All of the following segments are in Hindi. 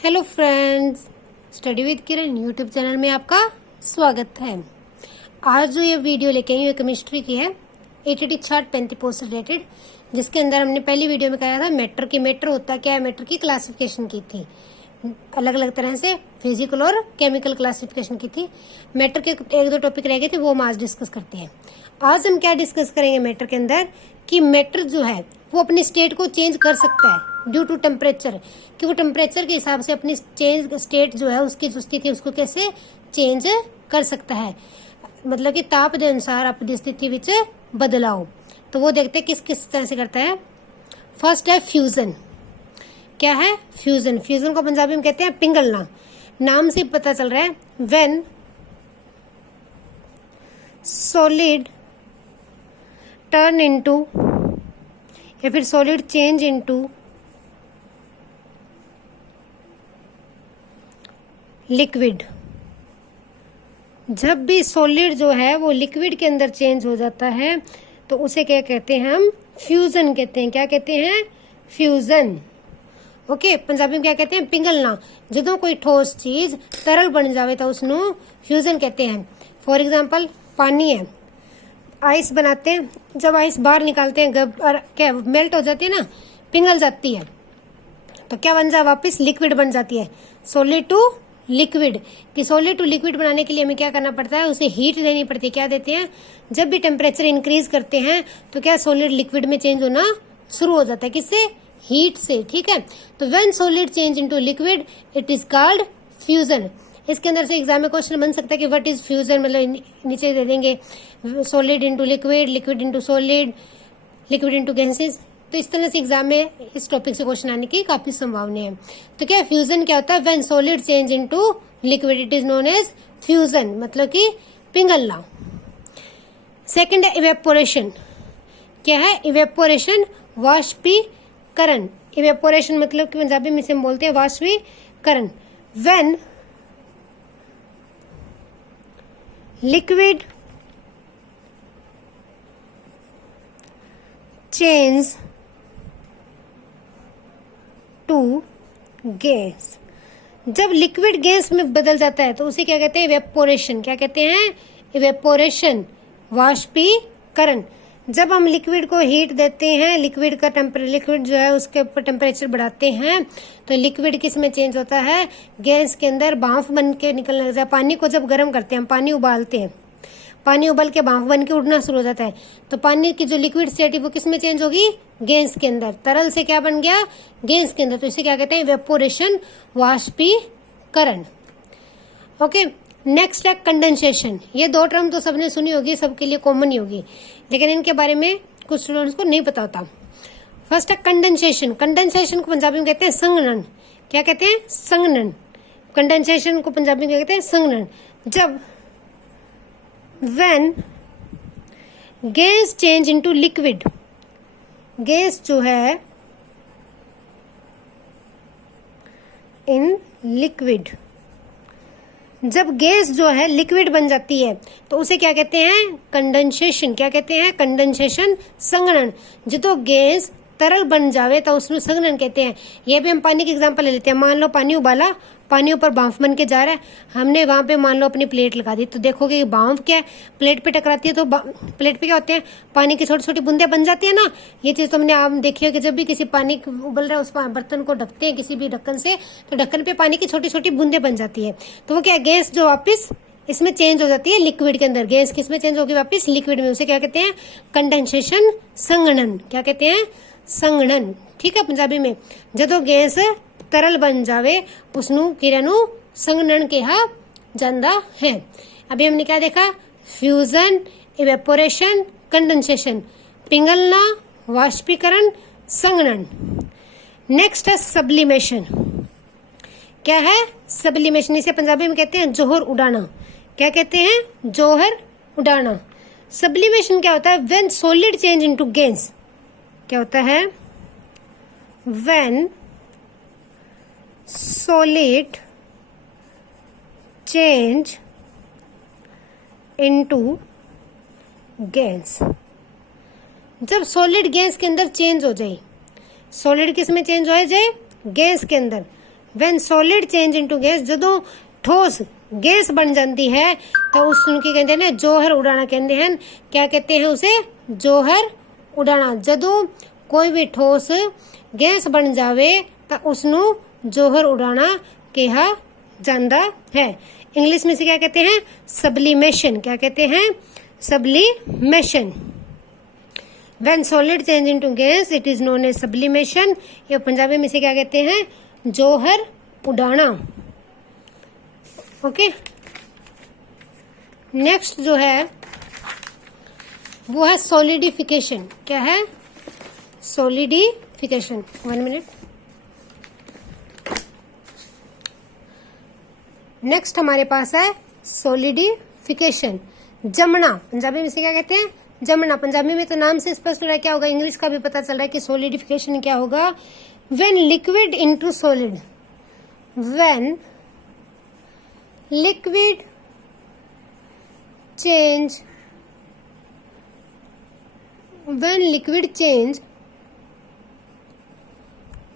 Hello friends, study with Kiran YouTube channel में आपका स्वागत है। आज जो ये वीडियो लेके आई हूँ केमिस्ट्री की है, एटीटी चार्ट पेंटिपोज से रिलेटेड, जिसके अंदर हमने पहली वीडियो में कहा था मैटर की मैटर होता क्या है, मैटर की क्लासिफिकेशन की थी, अलग अलग तरह से फिजिकल और केमिकल क्लासिफिकेशन की थी। मैटर के एक दो टॉपिक रह गए थे, वो हम आज डिस्कस करते हैं। आज हम क्या डिस्कस करेंगे मैटर के अंदर कि मैटर जो है वो अपनी स्टेट को चेंज कर सकता है ड्यू टू टेम्परेचर, कि वो टेम्परेचर के हिसाब से अपनी चेंज स्टेट जो है उसकी जो स्थिति उसको कैसे चेंज कर सकता है, मतलब कि ताप के अनुसार अपनी स्थिति विच बदलाव। तो वो देखते हैं किस किस तरह से करता है। फर्स्ट है फ्यूजन। क्या है फ्यूजन? फ्यूजन को पंजाबी में कहते हैं पिंगलना। नाम से पता चल रहा है व्हेन सॉलिड टर्न इनटू या फिर सॉलिड चेंज इनटू लिक्विड। जब भी सॉलिड जो है वो लिक्विड के अंदर चेंज हो जाता है तो उसे क्या कहते हैं? हम फ्यूजन कहते हैं। क्या कहते हैं? फ्यूजन। ओके, पंजाबी में क्या कहते हैं? पिंगलना। ਜਦੋਂ कोई ठोस चीज तरल बन जावे तो उसਨੂੰ फ्यूजन कहते हैं। फॉर एग्जाम्पल पानी है, आइस बनाते हैं, जब आइस बाहर निकालते हैं क्या मेल्ट हो जाती है ना, पिघल जाती है, तो क्या बन जाए? वापस लिक्विड बन जाती है। सॉलिड टू लिक्विड, कि सॉलिड टू लिक्विड बनाने के लिए हमें क्या करना पड़ता है? उसे हीट देनी पड़ती है। क्या देते हैं? जब भी टेम्परेचर इंक्रीज करते हैं तो क्या सॉलिड लिक्विड में चेंज होना शुरू हो जाता है। किससे? हीट से। ठीक है, तो when solid change into liquid it is called fusion. इसके अंदर से एग्जाम में क्वेश्चन बन सकता है कि व्हाट इज फ्यूजन, मतलब नीचे दे देंगे solid into liquid, liquid into solid, liquid into gases. तो इस तरह से एग्जाम में इस टॉपिक से क्वेश्चन आने की काफी संभावना है। तो क्या फ्यूजन क्या होता है? When solid change into liquid it is known as fusion, मतलब कि पिघलना। सेकंड है इवेपोरेशन। क्या है? इवेपोरेशन, वाष्पीकरण। इवेपोरेशन मतलब कि पंजाबी में से हम बोलते हैं वाष्पीकरण। When liquid change to gas, जब लिक्विड गैस में बदल जाता है तो उसे क्या कहते हैं? इवेपोरेशन। क्या कहते हैं? इवेपोरेशन, वाष्पीकरण। जब हम लिक्विड को हीट देते हैं, लिक्विड जो है उसके ऊपर टेम्परेचर बढ़ाते हैं तो लिक्विड किस में चेंज होता है? गैस के अंदर भाप बन के निकलने लगता है। पानी को जब गर्म करते हैं, हम पानी उबालते हैं, पानी उबल के भाप बन के उड़ना शुरू हो जाता है, तो पानी की जो लिक्विड स्टेट है वो किस में चेंज होगी? गैस के अंदर। तरल से क्या बन गया? गैस के अंदर। तो इसे क्या कहते हैं? इवेपोरेशन, वाष्पीकरण। ओके, नेक्स्ट है कंडेंसेशन। ये दो टर्म तो सबने सुनी होगी, सबके लिए कॉमन ही होगी, लेकिन इनके बारे में कुछ स्टूडेंट्स को नहीं पता होता। फर्स्ट है कंडेंसेशन। कंडेंसेशन को पंजाबी में कहते हैं संघनन। क्या कहते हैं? संघनन। कंडेंसेशन को पंजाबी में कहते हैं संघनन। जब when gas change into liquid, gas जो है इन लिक्विड, जब गैस जो है लिक्विड बन जाती है तो उसे क्या कहते हैं? कंडेंसेशन। क्या कहते हैं? कंडेंसेशन, संघनन। जो गैस तरल बन जावे तो उसमें संघनन कहते हैं। ये भी हम पानी की एग्जांपल ले लेते हैं। मान लो पानी उबाला, पानी ऊपर भाप बन के जा रहा है, हमने वहां पे मान लो अपनी प्लेट लगा दी, तो देखोगे कि भाप क्या है, प्लेट पे टकराती है तो प्लेट पे क्या होते हैं? पानी की छोटी छोटी बूंदें बन जाती है ना। ये चीज तुमने आप देखी हो कि जब भी किसी पानी उबल रहा है उस बर्तन को ढकते हैं किसी भी ढक्कन से, तो ढक्कन पे पानी की छोटी छोटी बूंदें बन जाती है। तो वो क्या, गैस जो वापिस इसमें चेंज हो जाती है लिक्विड के अंदर। गैस किस में चेंज होगी? वापिस लिक्विड में। उसे क्या कहते हैं? कंडेंसेशन, संघनन। क्या कहते हैं? संघनन। ठीक है, पंजाबी में जदों गैस तरल बन जावे उसनू किरण संघनन कहा जाता है। अभी हमने क्या देखा? फ्यूजन, इवेपोरेशन, कंडेंसेशन, पिघलना, वाष्पीकरण, संघनन। नेक्स्ट है सब्लिमेशन। क्या है? सब्लिमेशन। इसे पंजाबी में कहते हैं जोहर उड़ाना। क्या कहते हैं? जोहर उड़ाना। सब्लिमेशन क्या होता है? When solid change into gas. क्या होता है? When solid change into gas, जब सॉलिड गैस के अंदर चेंज हो जाए, सॉलिड किस में चेंज हो जाए? गैस के अंदर। When solid change into gas, ਜਦੋਂ ठोस गैस बन जाती है तो उसਨੂੰ ਕੀ ਕਹਿੰਦੇ ਨੇ ਜੋਹਰ ਉਡਾਣਾ ਕਹਿੰਦੇ ਹਨ। क्या कहते हैं उसे? ਜੋਹਰ ਉਡਾਣਾ। ਜਦੋਂ ਕੋਈ ਵੀ ਠੋਸ ਗੈਸ ਬਣ ਜਾਵੇ ਤਾਂ ਉਸਨੂੰ ਜੋਹਰ ਉਡਾਣਾ ਕਿਹਾ ਜਾਂਦਾ है। इंग्लिश में से क्या कहते हैं? सब्लिमेशन। क्या कहते हैं? Sublimation. When solid change into gas it is known as sublimation. या पंजाबी में से क्या कहते हैं? जौहर उड़ाना। ओके, नेक्स्ट जो है वो है सॉलिडिफिकेशन। क्या है? सॉलिडिफिकेशन। 1 मिनट। नेक्स्ट हमारे पास है सॉलिडिफिकेशन, जमना। पंजाबी में से क्या कहते हैं? जमना। पंजाबी में तो नाम से स्पष्ट हो रहा है क्या होगा, इंग्लिश का भी पता चल रहा है कि सॉलिडिफिकेशन क्या होगा। When liquid into solid, when liquid change, when liquid change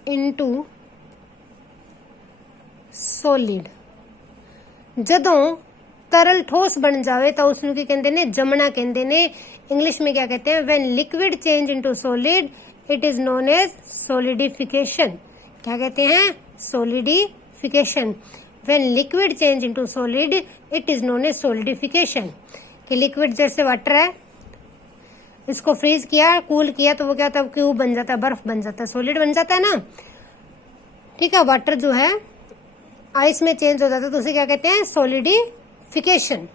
into solid, ਜਦੋਂ तरल ठोस बन जावे तो उसनू की कहते ने जमना कहते ने। इंग्लिश में क्या कहते हैं? When liquid change into solid it is known as solidification. क्या कहते हैं? Solidification. When liquid change into solid it is known as solidification. कि लिक्विड जैसे वाटर है, इसको फ्रीज किया, कूल किया तो वो क्या होता है? क्यूब बन जाता है, बर्फ बन जाता है, सॉलिड बन जाता है ना। ठीक है, वाटर जो है आइस में चेंज हो जाता है तो उसे क्या कहते हैं? सॉलिडिफिकेशन।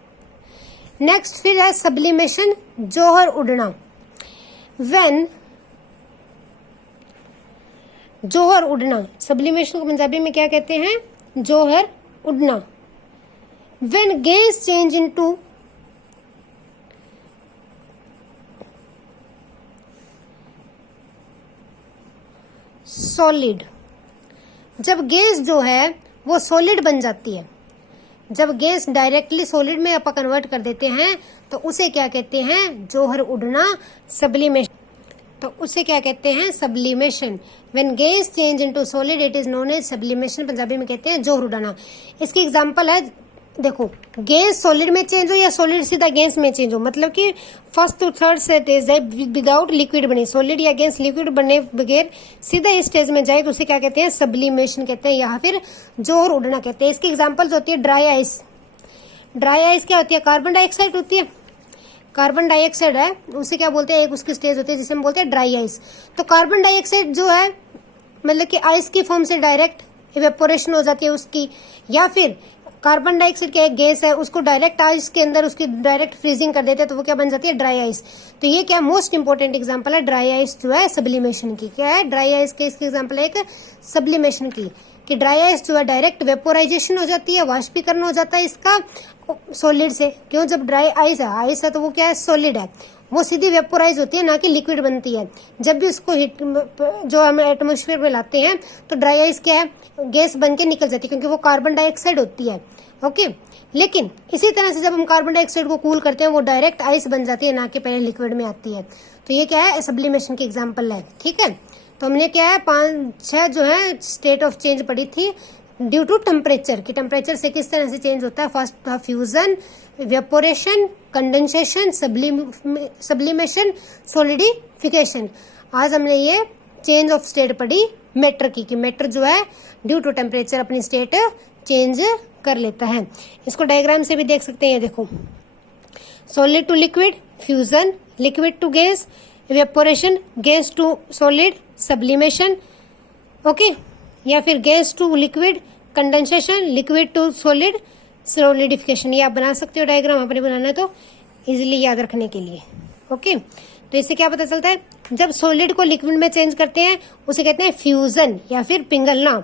नेक्स्ट फिर है सब्लिमेशन, जौहर उड़ना। व्हेन जौहर उड़ना, सब्लिमेशन को पंजाबी में क्या कहते हैं? जौहर उड़ना। When gas change into solid, जब गैस जो है वो सॉलिड बन जाती है, जब गैस डायरेक्टली सॉलिड में आप कन्वर्ट कर देते हैं तो उसे क्या कहते हैं? जौहर उड़ना, सब्लिमेशन। तो उसे क्या कहते हैं? Sublimation. When gas change into solid it is known as sublimation. Punjabi में कहते हैं जौहर उड़ाना। इसकी एग्जांपल है, देखो गैस सॉलिड में चेंज हो या सॉलिड सीधा गैस में चेंज हो, मतलब कि फर्स्ट टू थर्ड स्टेज है विदाउट लिक्विड बने, सॉलिड या गैस लिक्विड बनने बगैर सीधा इस स्टेज में जाए तो उसे क्या कहते हैं? सब्लिमेशन कहते हैं या फिर जौहर उड़ना कहते हैं। इसकी एग्जांपल्स होती है ड्राई आइस। ड्राई आइस क्या होती है? कार्बन डाइऑक्साइड होती है। कार्बन डाइऑक्साइड है उसे क्या बोलते हैं? एक उसकी स्टेज होती है जिसे हम बोलते हैं ड्राई आइस। तो कार्बन डाइऑक्साइड जो है मतलब कि आइस की फॉर्म से डायरेक्ट इवेपोरेशन हो जाती है उसकी, या फिर कार्बन डाइऑक्साइड क्या एक गैस है उसको डायरेक्ट आइस के अंदर उसकी डायरेक्ट फ्रीजिंग कर देते हैं तो वो क्या बन जाती है? Dry ice. तो ये क्या मोस्ट इंपोर्टेंट एग्जांपल है ड्राई आइस जो है सब्लिमेशन की। क्या है? ड्राई आइस के इसकी एग्जांपल है एक सब्लिमेशन की, कि ड्राई आइस जो है डायरेक्ट वेपोराइजेशन हो जाती है, वाष्पीकरण हो जाता है इसका सॉलिड से। क्यों? जब ड्राई आइस है तो वो क्या है? सॉलिड है, वो सीधी वेपोराइज होती है ना कि लिक्विड बनती है। जब भी उसको हीट जो हम एटमॉस्फेयर में लाते हैं तो ड्राई आइस क्या है? गैस बन के निकल जाती है क्योंकि वो कार्बन डाइऑक्साइड होती है। ओके, लेकिन इसी तरह से जब हम कार्बन डाइऑक्साइड को कूल करते हैं वो डायरेक्ट आइस बन जाती है ना कि पहले लिक्विड में आती है। तो ये क्या है? सब्लिमेशन की एग्जाम्पल है। ठीक है, तो हमने क्या है 5-6 जो है स्टेट ऑफ चेंज पढ़ी थी ड्यू टू टेम्परेचर, कि टेम्परेचर से किस तरह से चेंज होता है। फर्स्ट था fusion, evaporation, condensation, sublimation, solidification. आज हमने ये चेंज ऑफ स्टेट पढ़ी मैटर की, कि मैटर जो है ड्यू टू टेम्परेचर अपनी स्टेट चेंज कर लेता है। इसको डायग्राम से भी देख सकते हैं। देखो, solid to liquid fusion, liquid to gas vaporation, gas to solid sublimation, okay, या फिर gas to liquid condensation, liquid to solid solidification. ये आप बना सकते हो डायग्राम, आपने बनाना है तो इजीली याद रखने के लिए। ओके, तो इससे क्या पता चलता है? जब सॉलिड को लिक्विड में चेंज करते हैं उसे कहते हैं फ्यूजन या फिर पिघलना।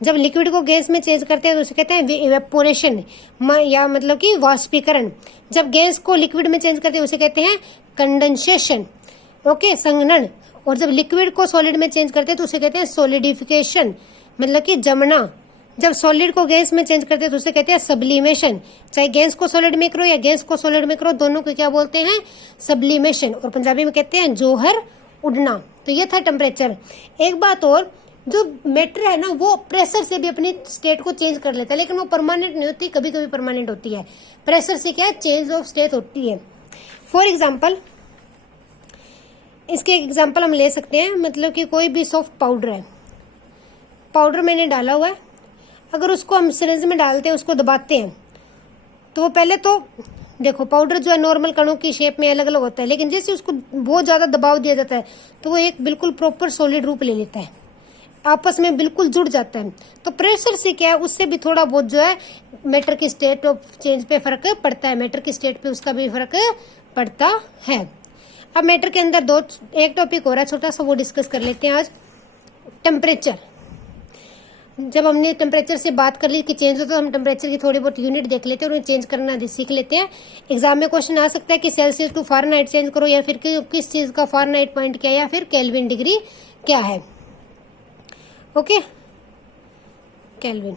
जब लिक्विड को गैस में चेंज करते हैं तो उसे कहते हैं इवेपोरेशन या मतलब कि वाष्पीकरण। जब गैस को लिक्विड में चेंज करते हैं उसे कहते हैं कंडेंसेशन, ओके, संघनन। और जब लिक्विड को सॉलिड में चेंज करते हैं तो उसे कहते हैं सॉलिडिफिकेशन, मतलब कि जमना। जब सॉलिड को गैस में चेंज करते हैं तो उसे कहते हैं सब्लिमेशन। चाहे गैस को सॉलिड में करो या गैस को सॉलिड में करो, दोनों को क्या बोलते हैं? सब्लिमेशन। और पंजाबी में कहते हैं जौहर उड़ना। तो ये था टेम्परेचर। एक बात और, जो मैटर है ना वो प्रेशर से भी अपनी स्टेट को चेंज कर लेता है, लेकिन वो परमानेंट नहीं होती, कभी कभी परमानेंट होती है। प्रेशर से क्या चेंज ऑफ स्टेट होती है। फॉर एग्जाम्पल, इसके एग्जाम्पल हम ले सकते हैं, मतलब कि कोई भी सॉफ्ट पाउडर है, पाउडर मैंने डाला हुआ है, अगर उसको हम सिरिंज में डालते हैं, उसको दबाते हैं, तो वो पहले तो देखो पाउडर जो है नॉर्मल कणों की शेप में अलग अलग होता है, लेकिन जैसे उसको बहुत ज़्यादा दबाव दिया जाता है तो वो एक बिल्कुल प्रॉपर सॉलिड रूप ले लेता है, आपस में बिल्कुल जुड़ जाता है। तो प्रेशर से क्या है, उससे भी थोड़ा बहुत जो है मैटर की स्टेट ऑफ चेंज पे फर्क पड़ता है, मैटर की स्टेट पे उसका भी फर्क पड़ता है। अब मैटर के अंदर एक टॉपिक हो रहा है छोटा सा, वो डिस्कस कर लेते हैं आज, टेम्परेचर। जब हमने टेम्परेचर से बात कर ली कि चेंज होता है, तो हम टेम्परेचर की थोड़ी बहुत यूनिट देख लेते हैं और उन्हें चेंज करना सीख लेते हैं। एग्जाम में क्वेश्चन आ सकता है कि सेल्सियस टू फ़ारेनहाइट चेंज करो, या फिर किस चीज़ का फ़ारेनहाइट पॉइंट क्या है, या फिर केल्विन डिग्री क्या है। Okay, kelvin.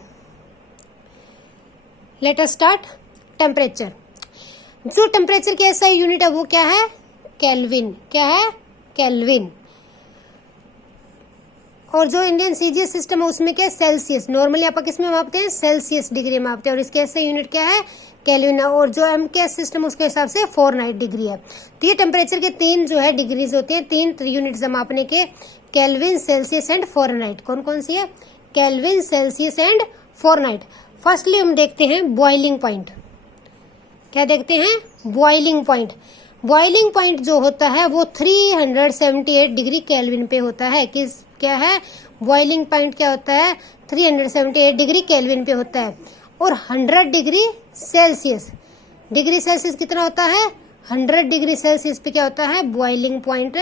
Let us start. Temperature, जो टेम्परेचर की ऐसा यूनिट है वो क्या है, केल्विन। क्या है, केल्विन। और जो इंडियन सीजीएस सिस्टम है उसमें क्या है, सेल्सियस। नॉर्मली आप किस में मापते हैं, सेल्सियस डिग्री में मापते हैं, और इसके ऐसे यूनिट क्या है, केल्विन। और जो एमकेएस सिस्टम उसके हिसाब से फ़ारेनहाइट डिग्री है। तो ये टेम्परेचर के तीन जो है डिग्रीज होते हैं, तीन यूनिट्स मापने के, केल्विन, सेल्सियस एंड फ़ारेनहाइट। कौन कौन सी है, kelvin, Celsius and Fahrenheit. Firstly हम देखते हैं बॉइलिंग पॉइंट। क्या देखते हैं, बॉइलिंग पॉइंट। बॉइलिंग पॉइंट जो होता है वो 378 डिग्री केल्विन पे होता है। किस क्या है, बॉइलिंग पॉइंट क्या होता है, 378 डिग्री केल्विन पे होता है। और 100 डिग्री सेल्सियस, डिग्री सेल्सियस कितना होता है, 100 डिग्री सेल्सियस पे क्या होता है, बॉइलिंग पॉइंट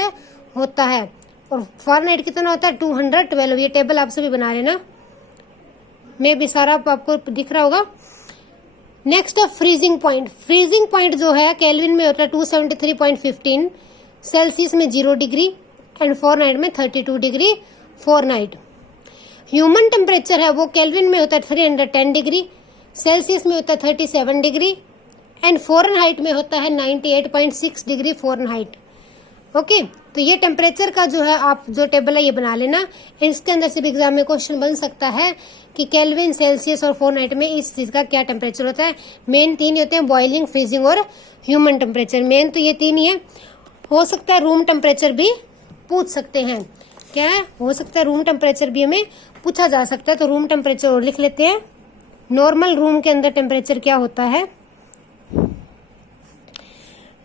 होता है। और फ़ारेनहाइट कितना होता है, 212। ये टेबल आप सभी बना लेना, मैं भी सारा आपको दिख रहा होगा। नेक्स्ट है फ्रीजिंग पॉइंट। फ्रीजिंग पॉइंट जो है केल्विन में होता है 273.15, सेल्सियस में 0 डिग्री एंड फ़ारेनहाइट में 32 डिग्री फ़ारेनहाइट। ह्यूमन टेम्परेचर है वो केल्विन में होता है 310 डिग्री, सेल्सियस में होता है 37 डिग्री एंड फ़ारेनहाइट में होता है 98.6 डिग्री फ़ारेनहाइट। ओके, तो ये टेम्परेचर का जो है आप जो टेबल है ये बना लेना। इसके अंदर से भी एग्जाम में क्वेश्चन बन सकता है कि केल्विन, सेल्सियस और फ़ारेनहाइट में इस चीज़ का क्या टेम्परेचर होता है। मेन तीन ही होते हैं, बॉइलिंग, फ्रीजिंग और ह्यूमन टेम्परेचर। मेन तो ये तीन ही है। हो सकता है रूम टेम्परेचर भी पूछ सकते हैं। क्या है, हो सकता है रूम टेम्परेचर भी हमें पूछा जा सकता है। तो रूम टेम्परेचर और लिख लेते हैं। नॉर्मल रूम के अंदर टेम्परेचर क्या होता है,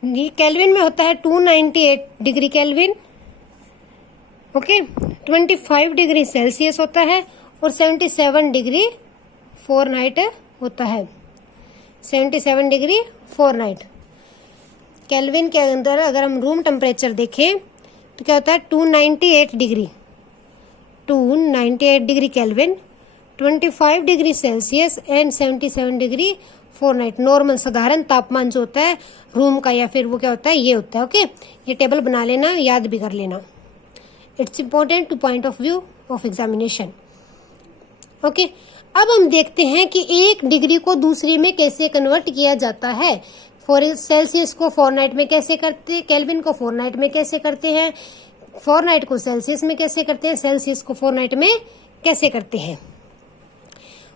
ये केल्विन में होता है 298 degree kelvin. Okay, 25 degree Celsius होता है और 77 डिग्री फ़ारेनहाइट होता है। 77 डिग्री फ़ारेनहाइट। केल्विन के अंदर अगर हम रूम टेम्परेचर देखें तो क्या होता है, 298 degree kelvin, 25 degree Celsius and 77 degree Fahrenheit. Normal साधारण तापमान जो होता है रूम का, या फिर वो क्या होता है, ये होता है। ओके, ये टेबल बना लेना, याद भी कर लेना। It's important two point of view of examination. Okay, अब हम देखते हैं कि एक डिग्री को दूसरी में कैसे कन्वर्ट किया जाता है। सेल्सियस को फ़ारेनहाइट में कैसे करते हैं, केल्विन को फ़ारेनहाइट में कैसे करते हैं, फ़ारेनहाइट को सेल्सियस में कैसे करते हैं, सेल्सियस को फ़ारेनहाइट में कैसे करते हैं।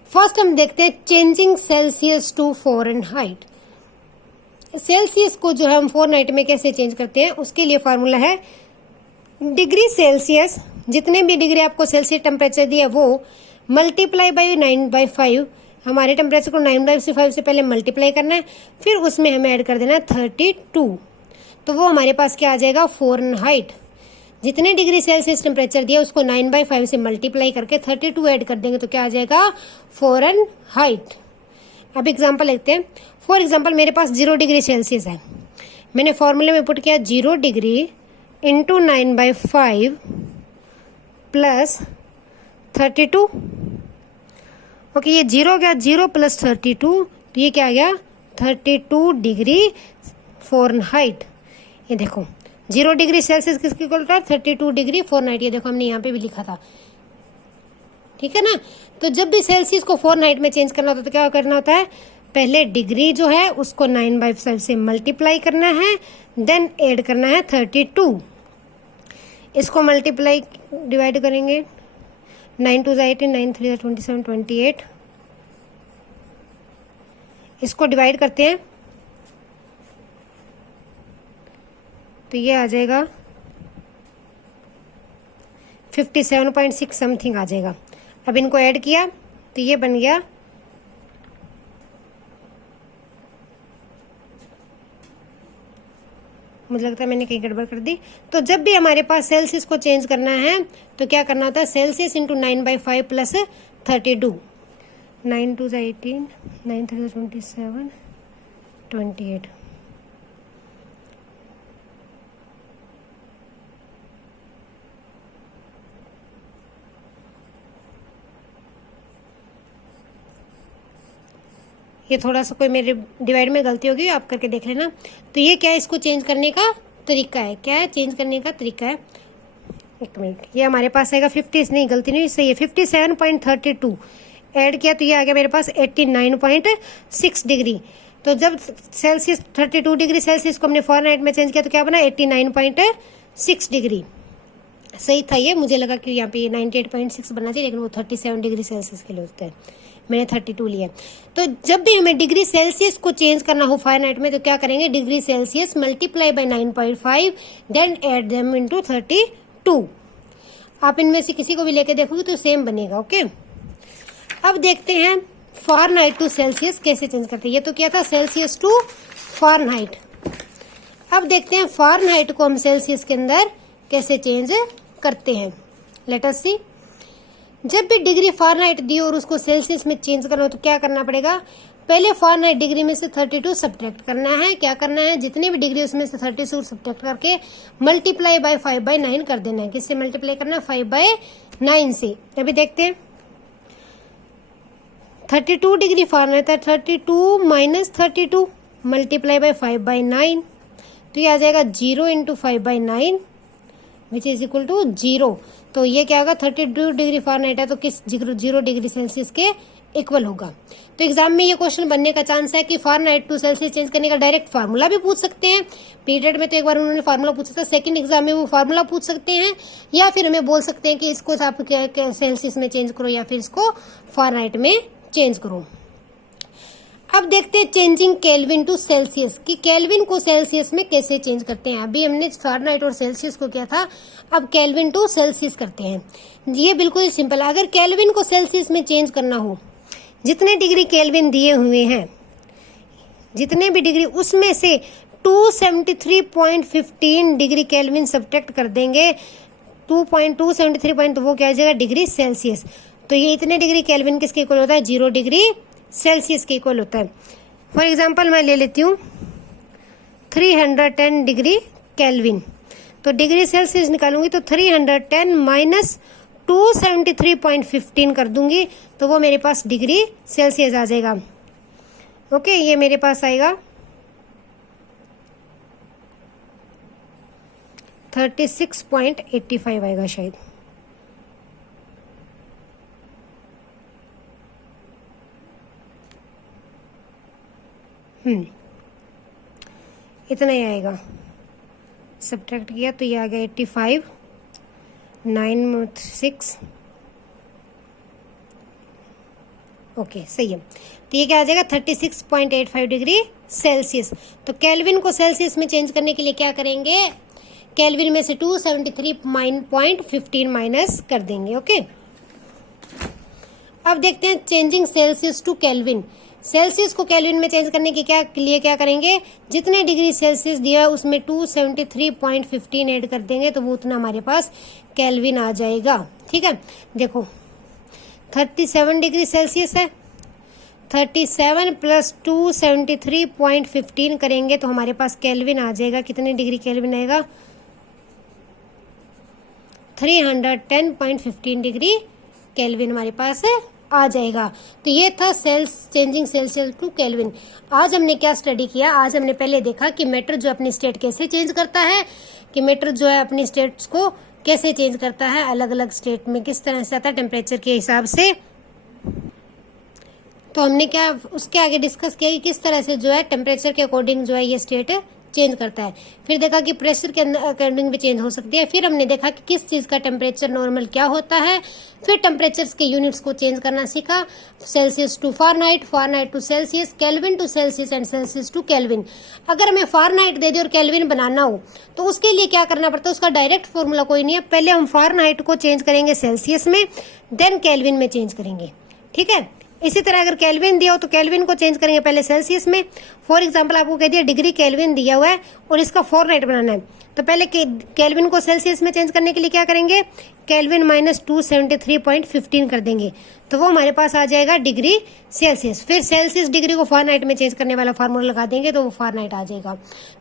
फर्स्ट हम देखते हैं changing Celsius to Fahrenheit. Celsius को जो है हम फ़ारेनहाइट में कैसे चेंज करते हैं, उसके लिए फार्मूला है डिग्री सेल्सियस, जितने भी डिग्री आपको सेल्सियस टेम्परेचर दिया वो मल्टीप्लाई बाई 9/5। हमारे टेम्परेचर को 9/5 से पहले मल्टीप्लाई करना है, फिर उसमें हमें ऐड कर देना है 32। तो वो हमारे पास क्या आ जाएगा, फ़ारेनहाइट। जितने डिग्री सेल्सियस टेम्परेचर दिया उसको 9/5 से मल्टीप्लाई करके 32 ऐड कर देंगे तो क्या आ जाएगा, फ़ारेनहाइट। अब एग्जांपल लेते हैं। फॉर एग्जांपल मेरे पास 0 डिग्री सेल्सियस है, मैंने फॉर्मूले में पुट किया 0 डिग्री इंटू 9/5 प्लस 32। ओके, ये 0 गया, 0 प्लस 32, तो ये क्या आ गया, 32 डिग्री फ़ारेनहाइट। ये देखो 0 डिग्री सेल्सियस किसके इक्वल होता है, 32 डिग्री फ़ारेनहाइट। ये देखो हमने यहाँ पे भी लिखा था, ठीक है ना। तो जब भी सेल्सियस को फ़ारेनहाइट में चेंज करना होता है तो क्या करना होता है, पहले डिग्री जो है उसको 9/5 से मल्टीप्लाई करना है, देन ऐड करना है 32। इसको मल्टीप्लाई डिवाइड करेंगे 9 2 18, 9 3 27, 28। इसको डिवाइड करते हैं तो ये आ जाएगा 57.6 समथिंग आ जाएगा। अब इनको ऐड किया तो ये बन गया मुझे लगता है मैंने कहीं गड़बड़ कर दी। तो जब भी हमारे पास सेल्सियस को चेंज करना है तो क्या करना होता है, सेल्सियस इंटू 9/5 प्लस 32। 9 2 18, 9 3 27, 28। ये थोड़ा सा कोई मेरे डिवाइड में गलती होगी, आप करके देख लेना। तो ये क्या है, इसको चेंज करने का तरीका है। क्या है, चेंज करने का तरीका है। एक मिनट, ये हमारे पास आएगा 50, नहीं गलती नहीं, सही है 57.32। ऐड किया तो ये आ गया मेरे पास 89.6 डिग्री। तो जब सेल्सियस 32 डिग्री सेल्सियस को हमने फ़ारेनहाइट में चेंज किया तो क्या बना, 89.6 डिग्री। सही था ये, मुझे लगा कि यहाँ पे 98.6 बनना चाहिए, लेकिन वो 37 डिग्री सेल्सियस के लिए होता है, मैंने 32 लिया। तो जब भी हमें डिग्री सेल्सियस को चेंज करना हो फ़ारेनहाइट में तो क्या करेंगे, degree Celsius multiply by 9.5 then add them into 32। आप इनमें से किसी को भी लेके देखोगे तो सेम बनेगा। ओके, अब देखते हैं फ़ारेनहाइट टू सेल्सियस कैसे चेंज करते हैं। ये तो क्या था, सेल्सियस टू फ़ारेनहाइट। अब देखते हैं फ़ारेनहाइट को हम सेल्सियस के अंदर कैसे चेंज करते हैं। लेट अस सी। जब भी डिग्री फ़ारेनहाइट दी और उसको सेल्सियस में चेंज करना हो तो क्या करना पड़ेगा, पहले फ़ारेनहाइट डिग्री में से 32 सब्ट्रैक्ट करना है। क्या करना है, जितनी भी डिग्री उसमें से 32 सब्ट्रैक्ट करके मल्टीप्लाई बाय 5/9 कर देना है। किससे मल्टीप्लाई करना है, 5/9 से। अभी देखते हैं 32 डिग्री फ़ारेनहाइट है, 32 माइनस 32 मल्टीप्लाई बाय 5/9, तो ये आ जाएगा 0 into 5/9 which is equal to 0। तो ये क्या होगा, 32 डिग्री फ़ारेनहाइट है तो किस 0 डिग्री सेल्सियस के इक्वल होगा। तो एग्जाम में ये क्वेश्चन बनने का चांस है कि फ़ारेनहाइट टू सेल्सियस चेंज करने का डायरेक्ट फार्मूला भी पूछ सकते हैं। पीरियड में तो एक बार उन्होंने फार्मूला पूछा था, सेकंड एग्जाम में वो फार्मूला पूछ सकते हैं, या फिर हमें बोल सकते हैं कि इसको आप सेल्सियस में चेंज करो या फिर इसको फ़ारेनहाइट में चेंज करो। अब देखते हैं चेंजिंग केल्विन टू सेल्सियस, कि केल्विन को सेल्सियस में कैसे चेंज करते हैं। अभी हमने फ़ारेनहाइट और सेल्सियस को किया था, अब केल्विन टू सेल्सियस करते हैं। ये बिल्कुल ही सिंपल है। अगर केल्विन को सेल्सियस में चेंज करना हो, जितने डिग्री केल्विन दिए हुए हैं, जितने भी डिग्री, उसमें से 273.15 डिग्री केल्विन सब्ट्रैक्ट कर देंगे। 2.273 तो वो क्या आ जाएगा, डिग्री सेल्सियस। तो ये इतने डिग्री केल्विन किसके इक्वल होता है, 0 डिग्री सेल्सियस के इक्वल होता है। फॉर एग्जांपल मैं ले लेती हूँ 310 डिग्री केल्विन, तो डिग्री सेल्सियस निकालूंगी तो 310 माइनस 273.15 कर दूंगी तो वो मेरे पास डिग्री सेल्सियस आ जाएगा। ओके, ये मेरे पास आएगा 36.85 आएगा शायद। इतना ही आएगा। सब्ट्रैक्ट किया तो ये आ गया 85, 9 6। ओके, सही है। तो ये क्या आ जाएगा, 36.85 डिग्री सेल्सियस। तो केल्विन को सेल्सियस में चेंज करने के लिए क्या करेंगे, केल्विन में से 273.15 माइनस कर देंगे। ओके, अब देखते हैं changing Celsius to Kelvin. Celsius को केल्विन में चेंज करने के लिए क्या करेंगे, जितने डिग्री सेल्सियस दिया है उसमें 273.15 ऐड कर देंगे तो वो उतना हमारे पास केल्विन आ जाएगा। ठीक है, देखो 37 डिग्री सेल्सियस है, 37 प्लस 273.15 करेंगे तो हमारे पास केल्विन आ जाएगा। कितने डिग्री केल्विन आएगा, 310.15 डिग्री केल्विन हमारे पास आ जाएगा। तो ये था चेंजिंग सेल्सियस टू केल्विन। आज हमने क्या स्टडी किया, आज हमने पहले देखा कि मैटर जो अपनी स्टेट कैसे चेंज करता है, कि मैटर जो है अपनी स्टेट्स को कैसे चेंज करता है, अलग अलग स्टेट में किस तरह से आता है टेम्परेचर के हिसाब से। तो हमने क्या उसके आगे डिस्कस किया कि किस तरह से जो है टेम्परेचर के अकॉर्डिंग जो है ये स्टेट चेंज करता है। फिर देखा कि प्रेशर के अकॉर्डिंग भी चेंज हो सकती है। फिर हमने देखा कि किस चीज़ का टेम्परेचर नॉर्मल क्या होता है। फिर टेम्परेचर्स के यूनिट्स को चेंज करना सीखा, Celsius to Fahrenheit, Fahrenheit to Celsius, Kelvin to Celsius and Celsius to Kelvin. अगर हमें फारेनहाइट दे दे और केल्विन बनाना हो तो उसके लिए क्या करना पड़ता है, उसका डायरेक्ट फॉर्मूला कोई नहीं है। पहले हम फारेनहाइट को चेंज करेंगे सेल्सियस में, देन केल्विन में चेंज करेंगे, ठीक है। इसी तरह अगर केल्विन दिया हो तो केल्विन को चेंज करेंगे पहले सेल्सियस में। फॉर एग्जांपल आपको कह दिया डिग्री केल्विन दिया हुआ है और इसका फारेनहाइट बनाना है, तो पहले केल्विन को सेल्सियस में चेंज करने के लिए क्या करेंगे, केल्विन माइनस 273.15 कर देंगे, तो वो हमारे पास आ जाएगा डिग्री सेल्सियस। फिर सेल्सियस डिग्री को फारेनहाइट में चेंज करने वाला फार्मूला लगा देंगे तो वो फारेनहाइट आ जाएगा।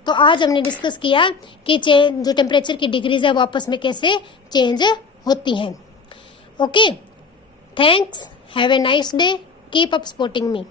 तो आज हमने डिस्कस किया कि जो टेम्परेचर की डिग्रीज है वो आपस में कैसे चेंज होती हैं। Okay, thanks, have a nice day, keep up supporting me.